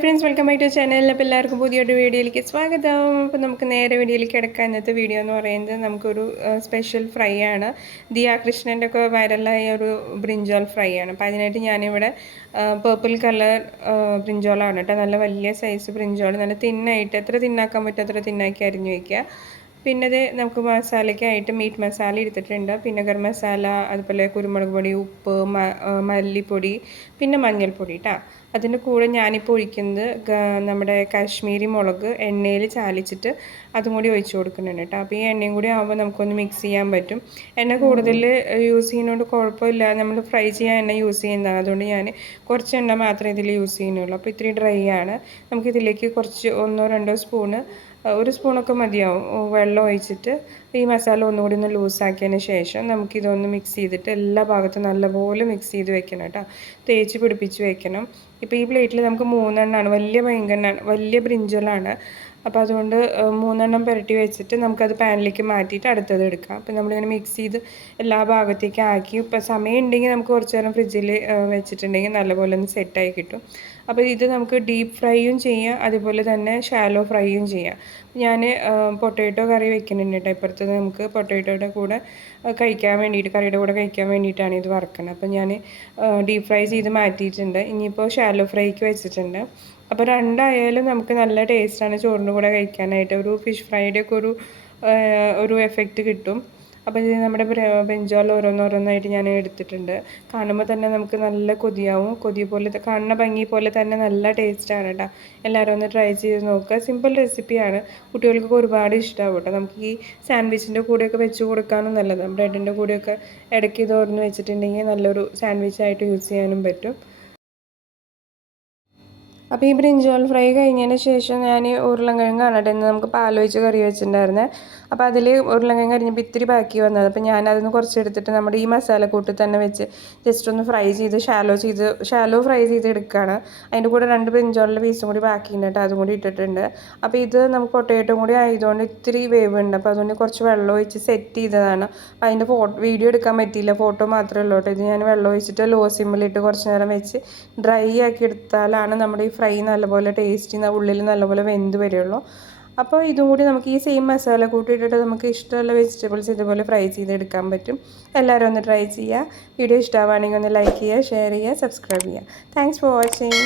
Friends welcome back to ചാനലിൽ അപ്പോൾ എല്ലാവർക്കും പുതിയൊരു വീഡിയോയിലേക്ക് സ്വാഗതം. അപ്പോൾ നമുക്ക് നേരെ വീഡിയോയിലേക്ക് കിടക്കാം. ഇന്നത്തെ വീഡിയോ എന്ന് പറയുന്നത് നമുക്കൊരു സ്പെഷ്യൽ ഫ്രൈ ആണ്. ദിയ കൃഷ്ണന്റെ ഒക്കെ വൈറലായ ഒരു ബ്രിഞ്ചോൾ ഫ്രൈ ആണ്. അപ്പോൾ അതിനായിട്ട് ഞാനിവിടെ പേർപ്പിൾ കളർ ബ്രിഞ്ചോളാണ് കേട്ടോ. നല്ല വലിയ സൈസ് ബ്രിഞ്ചോൾ നല്ല തിന്നായിട്ട് എത്ര തിന്നാക്കാൻ പറ്റും അത്ര തിന്നാക്കി അരിഞ്ഞു വയ്ക്കുക പിന്നെ നമുക്ക് മസാലയ്ക്കായിട്ട് മീറ്റ് മസാല എടുത്തിട്ടുണ്ട്. പിന്നെ ഗരം മസാല അതുപോലെ കുരുമുളക് പൊടി ഉപ്പ് മല്ലിപ്പൊടി പിന്നെ മഞ്ഞൾപ്പൊടി കേട്ടോ അതിന്റെ കൂടെ ഞാനിപ്പോൾ ഒഴിക്കുന്നത് നമ്മുടെ കാശ്മീരി മുളക് എണ്ണയിൽ ചാലിച്ചിട്ട് അതും കൂടി ഒഴിച്ചു കൊടുക്കുന്നുണ്ട് കേട്ടോ അപ്പോൾ ഈ എണ്ണയും കൂടി ആകുമ്പോൾ നമുക്കൊന്ന് മിക്സ് ചെയ്യാൻ പറ്റും. എണ്ണ കൂടുതൽ യൂസ് ചെയ്യുന്നതുകൊണ്ട് കുഴപ്പമില്ല. നമ്മൾ ഫ്രൈ ചെയ്യാൻ എണ്ണ യൂസ് ചെയ്യുന്നതാണ് അതുകൊണ്ട് ഞാൻ കുറച്ച് എണ്ണ മാത്രമേ ഇതിൽ യൂസ് ചെയ്യുന്നുള്ളൂ. അപ്പോൾ ഇത്രയും ഡ്രൈ ആണ്. നമുക്കിതിലേക്ക് കുറച്ച് ഒന്നോ രണ്ടോ സ്പൂണ് ഒരു സ്പൂണൊക്കെ മതിയാവും. വെള്ളം ഒഴിച്ചിട്ട് ഈ മസാല ഒന്നുകൂടി ഒന്ന് ലൂസാക്കിയതിന് ശേഷം നമുക്കിതൊന്ന് മിക്സ് ചെയ്തിട്ട് എല്ലാ ഭാഗത്തും നല്ലപോലെ മിക്സ് ചെയ്ത് വെക്കണം കേട്ടോ. തേച്ച് പിടിപ്പിച്ച് വെക്കണം. ഇപ്പോൾ ഈ പ്ലേറ്റിൽ നമുക്ക് മൂന്നെണ്ണമാണ് വലിയ ഭയങ്കരനാണ്. വലിയ ബ്രിഞ്ചലാണ് അപ്പോൾ അതുകൊണ്ട് മൂന്നെണ്ണം പുരട്ടി വെച്ചിട്ട് നമുക്കത് പാനിലേക്ക് മാറ്റിയിട്ട് അടുത്തത് എടുക്കാം. അപ്പോൾ നമ്മളിങ്ങനെ മിക്സ് ചെയ്ത് എല്ലാ ഭാഗത്തേക്കും ആക്കി. ഇപ്പോൾ സമയം ഉണ്ടെങ്കിൽ നമുക്ക് കുറച്ച് നേരം ഫ്രിഡ്ജിൽ വെച്ചിട്ടുണ്ടെങ്കിൽ നല്ലപോലെ ഒന്ന് സെറ്റായി കിട്ടും. അപ്പോൾ ഇത് നമുക്ക് ഡീപ്പ് ഫ്രൈയും ചെയ്യാം. അതുപോലെ തന്നെ ഷാലോ ഫ്രൈയും ചെയ്യാം. ഞാൻ പൊട്ടേറ്റോ കറി വെക്കുന്നുണ്ട് കേട്ടോ ഇപ്പുറത്ത് നമുക്ക് പൊട്ടേറ്റോയുടെ കൂടെ കഴിക്കാൻ വേണ്ടിയിട്ട് കറിയുടെ കൂടെ കഴിക്കാൻ വേണ്ടിയിട്ടാണ് ഇത് വറക്കുന്നത് അപ്പോൾ ഞാൻ ഡീപ് ഫ്രൈ ചെയ്ത് മാറ്റിയിട്ടുണ്ട്. ഇനിയിപ്പോൾ ഷാലോ ഫ്രൈക്ക് വെച്ചിട്ടുണ്ട്. അപ്പോൾ രണ്ടായാലും നമുക്ക് നല്ല ടേസ്റ്റാണ് ചോറിന്റെ കൂടെ കഴിക്കാനായിട്ട്. ഒരു ഫിഷ് ഫ്രൈയുടെ ഒക്കെ ഒരു ഒരു എഫക്റ്റ് കിട്ടും. അപ്പോൾ ഇത് നമ്മുടെ ബെഞ്ചോൾ ഓരോന്നോരോന്നായിട്ട് ഞാൻ എടുത്തിട്ടുണ്ട്. കാണുമ്പോൾ തന്നെ നമുക്ക് നല്ല കൊതിയാവും. കൊതി പോലെ കാണുന്ന ഭംഗി പോലെ തന്നെ നല്ല ടേസ്റ്റാണ് കേട്ടോ എല്ലാവരും ഒന്ന് ട്രൈ ചെയ്ത് നോക്കുക സിമ്പിൾ റെസിപ്പിയാണ് കുട്ടികൾക്കൊക്കെ ഒരുപാട് ഇഷ്ടമാവും കേട്ടോ നമുക്ക് ഈ സാൻഡ്വിച്ചിന്റെ കൂടെയൊക്കെ വെച്ച് കൊടുക്കാനും നല്ലതാണ് ബ്രെഡിന്റെ കൂടെയൊക്കെ ഇടയ്ക്ക് ഇത് ഓർന്ന് വെച്ചിട്ടുണ്ടെങ്കിൽ നല്ലൊരു സാൻഡ്വിച്ചായിട്ട് യൂസ് ചെയ്യാനും പറ്റും. അപ്പോൾ ഈ ബ്രിഞ്ചോൾ ഫ്രൈ കഴിഞ്ഞതിന് ശേഷം ഞാൻ ഉരുളൻകിഴങ്ങാണ് കേട്ടോ ഇന്ന് നമുക്ക് പാൽ ഒഴിച്ച് കറി വെച്ചിട്ടുണ്ടായിരുന്നത് അപ്പോൾ അതിൽ ഉരുളൻകിഴങ്ങ് അരിഞ്ഞപ്പോൾ ഇത്തിരി ബാക്കി വന്നത്. അപ്പോൾ ഞാൻ അതിന് കുറച്ച് എടുത്തിട്ട് നമ്മുടെ ഈ മസാല കൂട്ടി തന്നെ വെച്ച് ജസ്റ്റ് ഒന്ന് ഫ്രൈ ചെയ്ത് ഷാലോ ചെയ്ത് ഷാലോ ഫ്രൈ ചെയ്ത് എടുക്കുകയാണ് അതിന്റെ കൂടെ രണ്ട് ബ്രിഞ്ചോളിന്റെ പീസും കൂടി ബാക്കി കേട്ടോ അതും കൂടി ഇട്ടിട്ടുണ്ട്. അപ്പോൾ ഇത് നമുക്ക് പൊട്ടേറ്റോ കൂടി ആയതുകൊണ്ട് ഇത്തിരി വേവ് ഉണ്ട് അപ്പോൾ അതുകൊണ്ട് കുറച്ച് വെള്ളം ഒഴിച്ച് സെറ്റ് ചെയ്തതാണ്. അപ്പോൾ അതിന്റെ ഫോട്ടോ വീഡിയോ എടുക്കാൻ പറ്റിയില്ല ഫോട്ടോ മാത്രമേ ഉള്ളൂ കേട്ടോ. ഇത് ഞാൻ വെള്ളം ഒഴിച്ചിട്ട് ലോ സിമ്മിലിട്ട് കുറച്ച് നേരം വെച്ച് ഡ്രൈ ആക്കി എടുത്താലാണ് നമ്മുടെ ഈ ഫ്രൈ നല്ലപോലെ ടേസ്റ്റി ഉള്ളിൽ നല്ലപോലെ വെന്ത് വരുള്ളൂ. അപ്പോൾ ഇതും കൂടി നമുക്ക് ഈ സെയിം മസാല കൂട്ടിയിട്ടിട്ട് നമുക്ക് ഇഷ്ടമുള്ള വെജിറ്റബിൾസ് ഇതുപോലെ ഫ്രൈ ചെയ്തെടുക്കാൻ പറ്റും. എല്ലാവരും ഒന്ന് ട്രൈ ചെയ്യുക. വീഡിയോ ഇഷ്ടമാവുകയാണെങ്കിൽ ഒന്ന് ലൈക്ക് ചെയ്യുക ഷെയർ ചെയ്യുക സബ്സ്ക്രൈബ് ചെയ്യുക. Thanks for watching